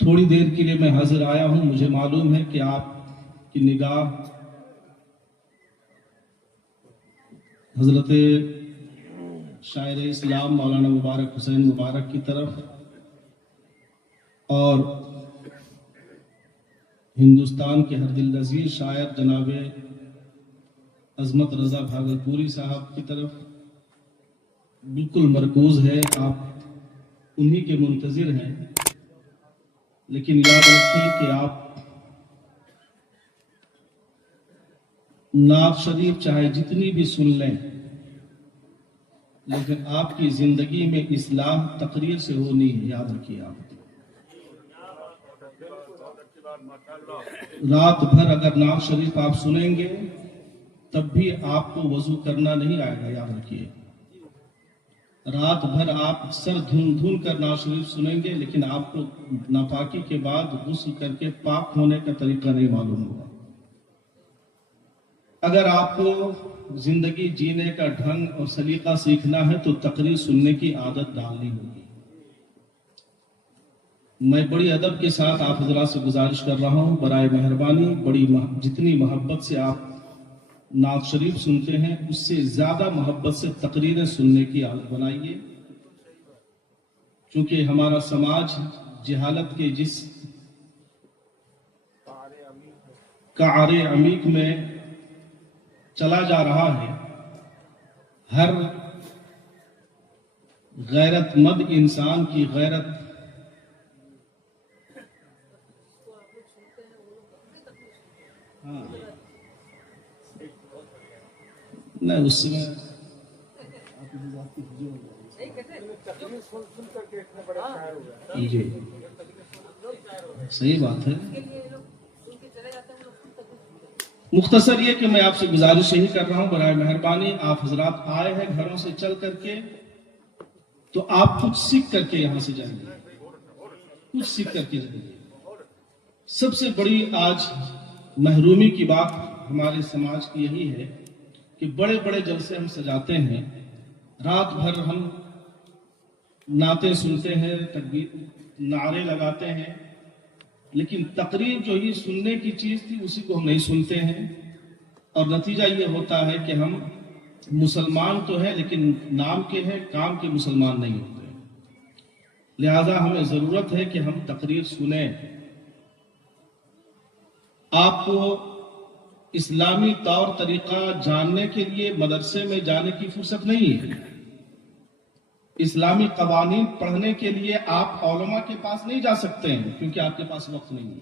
تھوڑی دیر کے لیے میں حاضر آیا ہوں. مجھے معلوم ہے کہ آپ کی نگاہ حضرت شاعر اسلام مولانا مبارک حسین مبارک کی طرف اور ہندوستان کے ہر دل نذیر شاعر جناب عظمت رضا بھاگلپوری صاحب کی طرف بالکل مرکوز ہے. آپ انہی کے منتظر ہیں، لیکن یاد رکھیں کہ آپ نعت شریف چاہے جتنی بھی سن لیں، لیکن آپ کی زندگی میں اصلاح تقریر سے ہونی ہے. یاد رکھیے، آپ رات بھر اگر نعت شریف آپ سنیں گے تب بھی آپ کو وضو کرنا نہیں آئے گا. یاد رکھیے، رات بھر آپ سر دھن کر نعت شریف سنیں گے، لیکن آپ کو ناپاکی کے بعد غسل کر کے پاک ہونے کا طریقہ نہیں معلوم ہوگا. اگر آپ کو زندگی جینے کا ڈھنگ اور سلیقہ سیکھنا ہے تو تقریر سننے کی عادت ڈالنی ہوگی. میں بڑی ادب کے ساتھ آپ حضرات سے گزارش کر رہا ہوں، برائے مہربانی جتنی محبت سے آپ نعت شریف سنتے ہیں اس سے زیادہ محبت سے تقریریں سننے کی عادت بنائیے. کیونکہ ہمارا سماج جہالت کے جس قعر عمیق میں چلا جا رہا ہے، ہر غیرت مند انسان کی غیرت نہیں اس میں جی صحیح بات ہے. مختصر یہ کہ میں آپ سے گزارش یہی کر رہا ہوں، برائے مہربانی آپ حضرات آئے ہیں گھروں سے چل کر کے، تو آپ کچھ سیکھ کر کے یہاں سے جائیں گے، کچھ سیکھ کر کے جائیں گے. سب سے بڑی آج محرومی کی بات ہمارے سماج کی یہی ہے کہ بڑے بڑے جلسے ہم سجاتے ہیں، رات بھر ہم نعتیں سنتے ہیں، نعرے لگاتے ہیں، لیکن تقریر جو ہی سننے کی چیز تھی اسی کو ہم نہیں سنتے ہیں. اور نتیجہ یہ ہوتا ہے کہ ہم مسلمان تو ہیں لیکن نام کے ہیں، کام کے مسلمان نہیں ہوتے. لہذا ہمیں ضرورت ہے کہ ہم تقریر سنیں. آپ کو اسلامی طور طریقہ جاننے کے لیے مدرسے میں جانے کی فرصت نہیں ہے. اسلامی قوانین پڑھنے کے لیے آپ علماء کے پاس نہیں جا سکتے ہیں کیونکہ آپ کے پاس وقت نہیں ہے.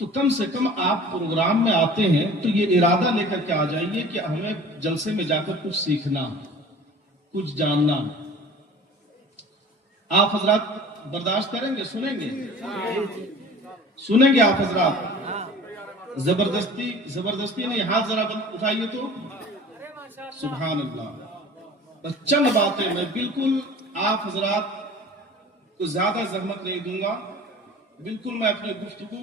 تو کم سے کم آپ پروگرام میں آتے ہیں تو یہ ارادہ لے کر کے آ جائیے کہ ہمیں جلسے میں جا کر کچھ سیکھنا، کچھ جاننا. آپ حضرات برداشت کریں گے؟ سنیں گے؟ سنیں گے آپ حضرات؟ زبردستی نہیں. ہاتھ ذرا اٹھائیے تو. سبحان اللہ. بس چند باتیں میں بالکل آپ حضرات کو زیادہ زحمت نہیں دوں گا. بالکل میں اپنی گفتگو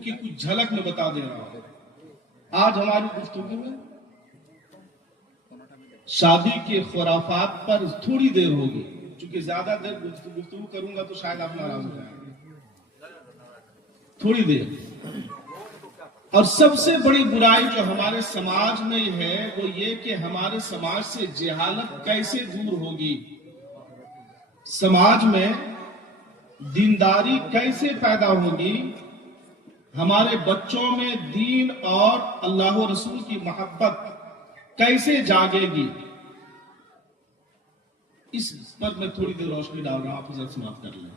کی کچھ جھلک میں بتا دے رہا ہوں. آج ہماری گفتگو میں شادی کے خرافات پر تھوڑی دیر ہوگی، چونکہ زیادہ دیر گفتگو کروں گا تو شاید آپ ناراض ہو جائیں گے. تھوڑی دیر. اور سب سے بڑی برائی جو ہمارے سماج میں ہے وہ یہ کہ ہمارے سماج سے جہالت کیسے دور ہوگی، سماج میں دینداری کیسے پیدا ہوگی، ہمارے بچوں میں دین اور اللہ و رسول کی محبت کیسے جاگے گی. اس پر میں تھوڑی دیر روشنی ڈال رہا ہوں، آپ حضرت سماعت کر لیں.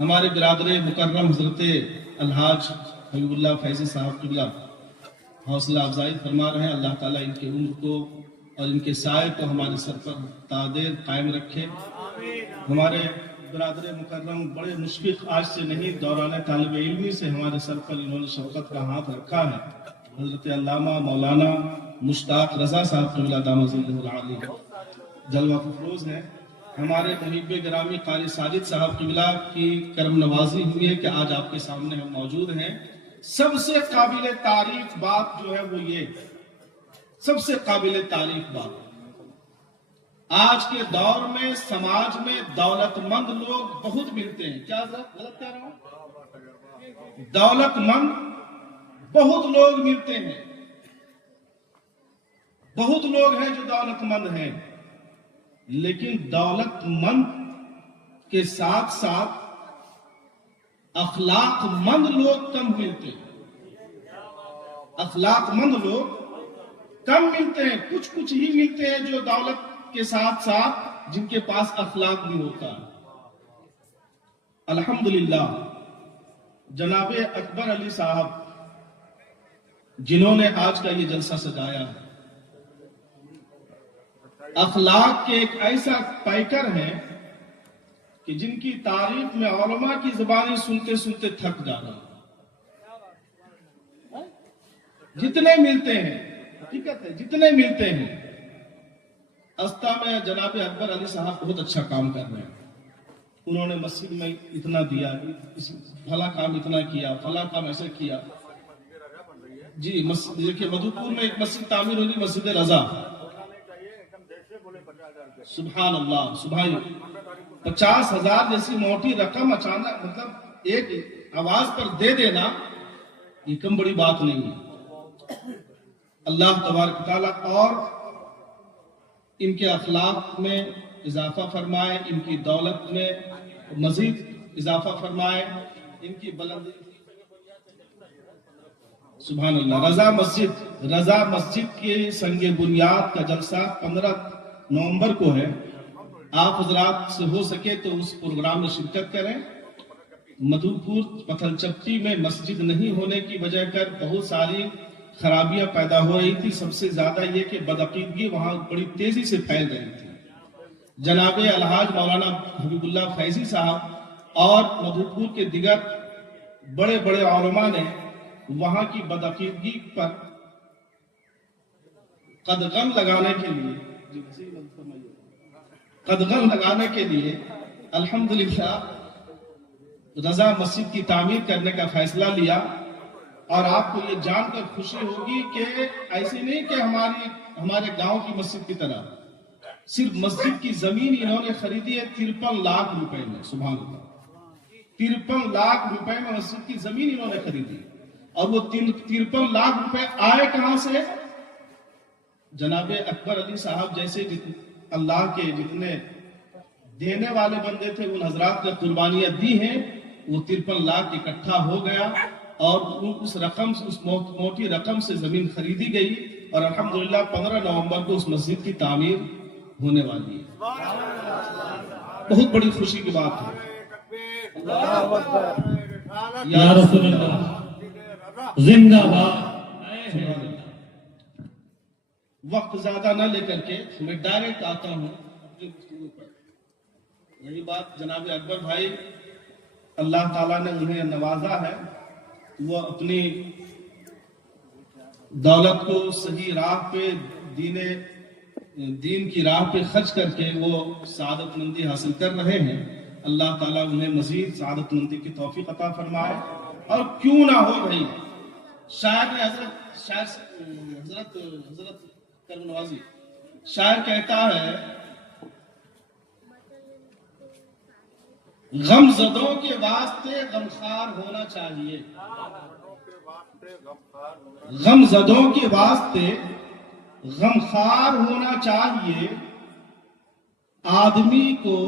ہمارے برادر مکرم حضرت الحاج حبیب اللہ فیضی صاحب قبلہ حوصلہ افزائی فرما رہے ہیں. اللہ تعالیٰ ان کے عمر کو اور ان کے سائے کو ہمارے سر پر تادیر قائم رکھے. ہمارے برادر مکرم بڑے مشفق آج سے نہیں، دوران طالب علمی سے ہمارے سر پر انہوں نے شفقت کا ہاتھ رکھا ہے. حضرت علامہ مولانا مشتاق رضا صاحب قبلہ دامت ظلہ العالی جلوہ افروز ہیں. ہمارے محب گرامی قاری ساجد صاحب قبلہ کی کرم نوازی ہوئی ہے کہ آج آپ کے سامنے ہم موجود ہیں. سب سے قابل تعریف بات جو ہے وہ یہ، سب سے قابل تعریف بات آج کے دور میں سماج میں دولت مند لوگ بہت ملتے ہیں. کیا غلط کہہ رہا ہوں؟ دولت مند بہت لوگ ملتے ہیں. بہت لوگ ہیں جو دولت مند ہیں، لیکن دولت مند کے ساتھ ساتھ اخلاق مند لوگ کم ملتے ہیں. اخلاق مند لوگ کم ملتے ہیں. کچھ ہی ملتے ہیں جو دولت کے ساتھ ساتھ جن کے پاس اخلاق بھی ہوتا ہے. الحمدللہ جناب اکبر علی صاحب جنہوں نے آج کا یہ جلسہ سجایا ہے، اخلاق کے ایک ایسا پیکر ہیں کہ جن کی تعریف میں علماء کی زبانیں سنتے سنتے تھک جانا. جتنے ملتے ہیں، حقیقت ہے جتنے ملتے ہیں. استا میں جناب اکبر علی صاحب بہت اچھا کام کر رہے ہیں. انہوں نے مسجد میں اتنا دیا، فلاں کام اتنا کیا، فلاں کام ایسا کیا. جی دیکھیے مدھوپور میں ایک مسجد تعمیر ہوگی، مسجد رضا. سبحان اللہ، سبحان 50,000 جیسی موٹی رقم اچانک مطلب ایک آواز پر دے دینا یہ کم بڑی بات نہیں ہے. اللہ تبارک تعالیٰ اور ان کے اخلاق میں اضافہ فرمائے، ان کی دولت میں مزید اضافہ فرمائے، ان کی بلندی. سبحان اللہ. رضا مسجد کے سنگ بنیاد کا جلسہ 15 نومبر کو ہے. آپ حضرات سے ہو سکے تو اس پروگرام میں شرکت کریں. مدھوپور پتھل چپٹی میں مسجد نہیں ہونے کی وجہ کر بہت ساری خرابیاں پیدا ہو رہی تھی. سب سے زیادہ یہ کہ بدعقیدگی وہاں بڑی تیزی سے پھیل رہی تھی. جناب الحاج مولانا حبیب اللہ فیضی صاحب اور مدھوپور کے دیگر بڑے بڑے علماء نے وہاں کی بدعقیدگی پر قدغن لگانے کے لیے الحمدللہ رضا مسجد کی تعمیر کرنے کا فیصلہ لیا. اور آپ کو یہ جان کر خوشی ہوگی کہ ایسی نہیں کہ ہمارے گاؤں کی مسجد کی طرح صرف مسجد کی زمین انہوں نے خریدی ہے 53 لاکھ روپے میں. سبحان اللہ، 53 لاکھ روپے میں مسجد کی زمین انہوں نے خریدی. اور وہ 53 لاکھ روپے آئے کہاں سے؟ جناب اکبر علی صاحب جیسے اللہ کے جتنے دینے والے بندے تھے ان حضرات نے قربانیاں دی ہیں. وہ 53 لاکھ اکٹھا ہو گیا اور اس موٹی رقم سے زمین خریدی گئی. اور الحمدللہ 15 نومبر کو اس مسجد کی تعمیر ہونے والی ہے. بہت بڑی خوشی کی بات ہے. یا رسول اللہ زندہ باد. وقت زیادہ نہ لے کر کے میں ڈائریکٹ آتا ہوں اپنی گفتگو پر. یہی بات جناب اکبر بھائی اللہ تعالیٰ نے انہیں نوازا ہے. وہ اپنی دولت کو صحیح راہ پہ دین کی راہ پہ خرچ کر کے وہ سعادت مندی حاصل کر رہے ہیں. اللہ تعالیٰ انہیں مزید سعادت مندی کی توفیق عطا فرمائے. اور کیوں نہ ہو بھائی، شاعر نے حضرت کرم نوازی شاعر کہتا ہے غم زدوں کے واسطے غمخوار ہونا چاہیے. غم زدوں کے واسطے غمخوار ہونا چاہیے. آدمی کو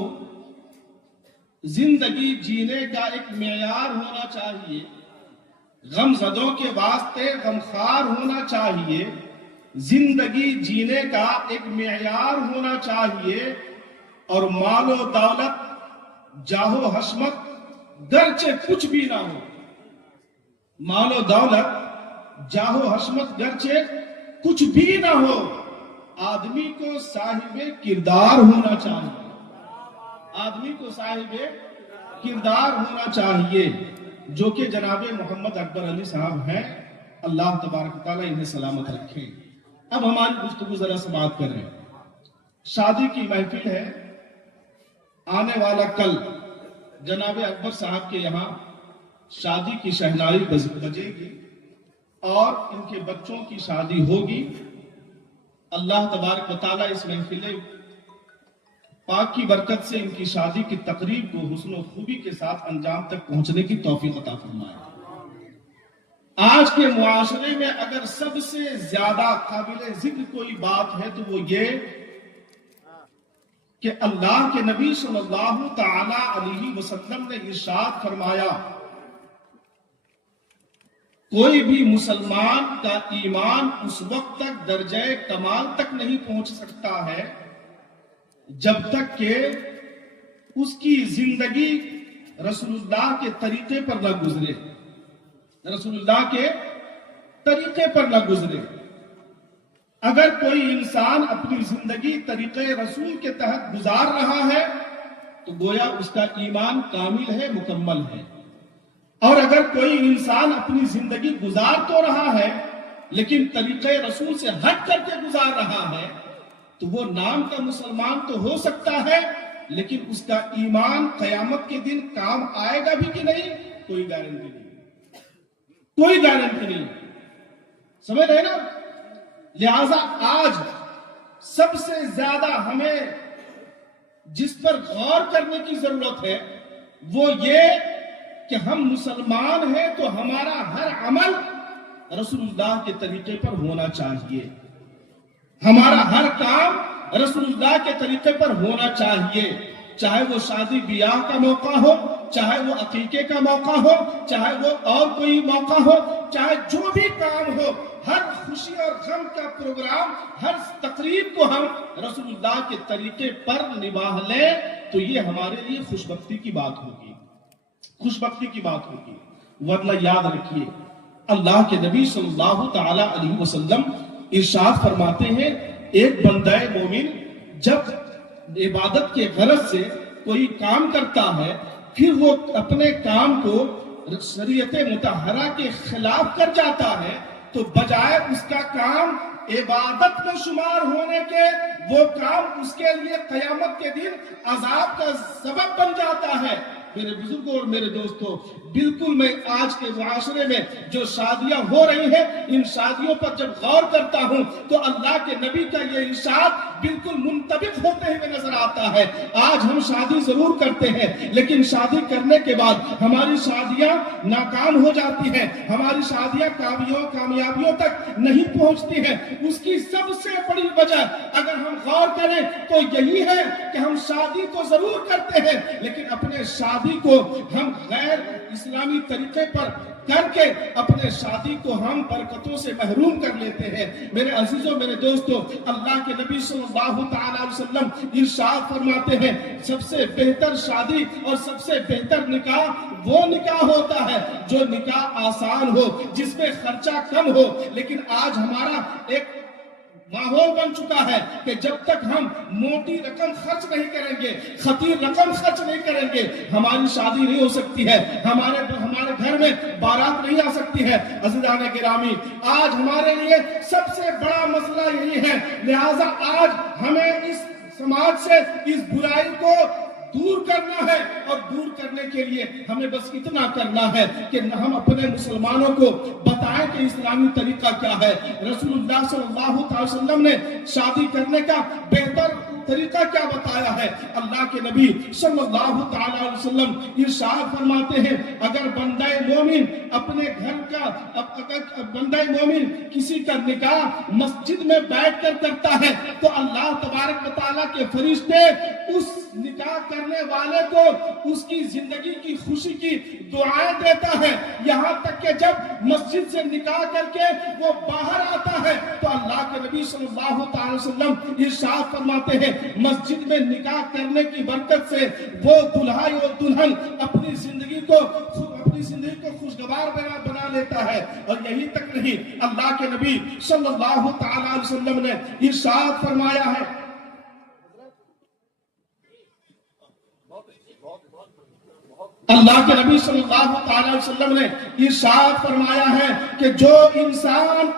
زندگی جینے کا ایک معیار ہونا چاہیے. غم زدوں کے واسطے غمخوار ہونا چاہیے. زندگی جینے کا ایک معیار ہونا چاہیے. اور مال و دولت جاہ و حشمت گرچہ کچھ بھی نہ ہو. مال و دولت جاہ و حشمت گرچہ کچھ بھی نہ ہو، آدمی کو صاحب کردار ہونا چاہیے. آدمی کو صاحب کردار ہونا چاہیے، جو کہ جناب محمد اکبر علی صاحب ہیں. اللہ تبارک تعالیٰ انہیں سلامت رکھیں. اب ہماری گفتگو ذرا سے بات کر رہے ہیں. شادی کی محفل ہے. آنے والا کل جناب اکبر صاحب کے یہاں شادی کی شہنائی بجے گی اور ان کے بچوں کی شادی ہوگی. اللہ تبارک و تعالیٰ اس محفل پاک کی برکت سے ان کی شادی کی تقریب کو حسن و خوبی کے ساتھ انجام تک پہنچنے کی توفیق عطا فرمائے۔ آج کے معاشرے میں اگر سب سے زیادہ قابل ذکر کوئی بات ہے تو وہ یہ کہ اللہ کے نبی صلی اللہ تعالی علیہ وسلم نے ارشاد فرمایا، کوئی بھی مسلمان کا ایمان اس وقت تک درجہ کمال تک نہیں پہنچ سکتا ہے جب تک کہ اس کی زندگی رسول اللہ کے طریقے پر نہ گزرے، رسول اللہ کے طریقے پر نہ گزرے۔ اگر کوئی انسان اپنی زندگی طریقے رسول کے تحت گزار رہا ہے تو گویا اس کا ایمان کامل ہے، مکمل ہے۔ اور اگر کوئی انسان اپنی زندگی گزار تو رہا ہے لیکن طریقے رسول سے ہٹ کر کے گزار رہا ہے تو وہ نام کا مسلمان تو ہو سکتا ہے لیکن اس کا ایمان قیامت کے دن کام آئے گا بھی کہ نہیں، کوئی گارنٹی نہیں، کوئی گارنٹی نہیں۔ سمجھ رہے نا؟ لہذا آج سب سے زیادہ ہمیں جس پر غور کرنے کی ضرورت ہے وہ یہ کہ ہم مسلمان ہیں تو ہمارا ہر عمل رسول اللہ کے طریقے پر ہونا چاہیے، ہمارا ہر کام رسول اللہ کے طریقے پر ہونا چاہیے، چاہے وہ شادی بیاہ کا موقع ہو، چاہے وہ عقیقے کا موقع ہو، چاہے وہ اور کوئی موقع ہو، چاہے جو بھی کام ہو، ہر خوشی اور غم کا پروگرام، ہر تقریب کو ہم رسول اللہ کے طریقے پر نبھا لیں تو یہ ہمارے لیے خوش بختی کی بات ہوگی، خوش بختی کی بات ہوگی۔ ورنہ یاد رکھیے اللہ کے نبی صلی اللہ تعالی علیہ وسلم ارشاد فرماتے ہیں، ایک بندہ مومن جب عبادت کے غرض سے کوئی کام کرتا ہے پھر وہ اپنے کام کو شریعت مطہرہ کے خلاف کر جاتا ہے تو بجائے اس کا کام عبادت میں شمار ہونے کے وہ کام اس کے لیے قیامت کے دن عذاب کا سبب بن جاتا ہے۔ میرے بزرگوں اور میرے دوستوں، بالکل میں آج کے معاشرے میں جو شادیاں ہو رہی ہیں ان شادیوں پر جب غور کرتا ہوں تو اللہ کے نبی کا یہ ارشاد بالکل منطبق ہوتے ہوئے نظر آتا ہے۔ آج ہم شادی ضرور کرتے ہیں لیکن شادی کرنے کے بعد ہماری شادیاں ناکام ہو جاتی ہیں، ہماری شادیاں کامیابیوں تک نہیں پہنچتی ہیں۔ اس کی سب سے بڑی وجہ اگر ہم غور کریں تو یہی ہے کہ ہم شادی تو ضرور کرتے ہیں لیکن اپنے شادی کو ہم غیر اسلامی طریقے پر کر کے اپنے شادی کو ہم برکتوں سے محروم کر لیتے ہیں۔ میرے عزیزوں، میرے دوستوں، اللہ کے نبی صلی اللہ تعالی علیہ وسلم ارشاد فرماتے ہیں سب سے بہتر شادی اور سب سے بہتر نکاح وہ نکاح ہوتا ہے جو نکاح آسان ہو، جس میں خرچہ کم ہو۔ لیکن آج ہمارا ایک ماحول بن چکا ہے کہ جب تک ہم موٹی رقم خرچ نہیں کریں گے، خطیر رقم خرچ نہیں کریں گے، ہماری شادی نہیں ہو سکتی ہے، ہمارے گھر میں بارات نہیں آ سکتی ہے۔ عزیزان گرامی، آج ہمارے لیے سب سے بڑا مسئلہ یہی ہے، لہٰذا آج ہمیں اس سماج سے اس برائی کو دور کرنا ہے اور دور کرنے کے لیے ہمیں بس اتنا کرنا ہے کہ ہم اپنے مسلمانوں کو بتائیں کہ اسلامی طریقہ کیا ہے۔ رسول اللہ صلی اللہ علیہ وسلم نے شادی کرنے کا بہتر طریقہ کیا بتایا ہے؟ اللہ کے نبی صلی اللہ تعالی علیہ وسلم ارشاد فرماتے ہیں اگر بندہ مومن اپنے گھر کا بندہ مومن کسی کا نکاح مسجد میں بیٹھ کر کرتا ہے تو اللہ تبارک و تعالیٰ کے فرشتے اس نکاح کرنے والے کو اس کی زندگی کی خوشی کی دعائیں دیتا ہے، یہاں تک کہ جب مسجد سے نکاح کر کے وہ باہر آتا ہے تو اللہ کے نبی صلی اللہ تعالی وسلم ارشاد فرماتے ہیں مسجد میں نکاح کرنے کی برکت سے وہ دلہا اور دلہن اپنی زندگی کو خوشگوار بنا لیتا ہے۔ اور یہی تک نہیں، اللہ کے نبی صلی اللہ تعالی علیہ وسلم نے ارشاد فرمایا ہے اللہ کے نبی صلی اللہ تعالی وسلم نے ارشاد فرمایا ہے کہ جو انسان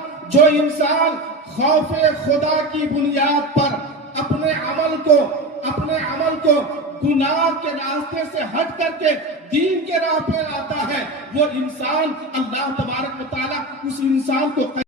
خوف خدا کی بنیاد پر اپنے عمل کو گناہ کے راستے سے ہٹ کر کے دین کے راہ پہ آتا ہے وہ انسان اللہ تبارک و تعالیٰ اس انسان کو